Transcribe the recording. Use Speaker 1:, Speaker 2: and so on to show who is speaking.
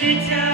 Speaker 1: життя.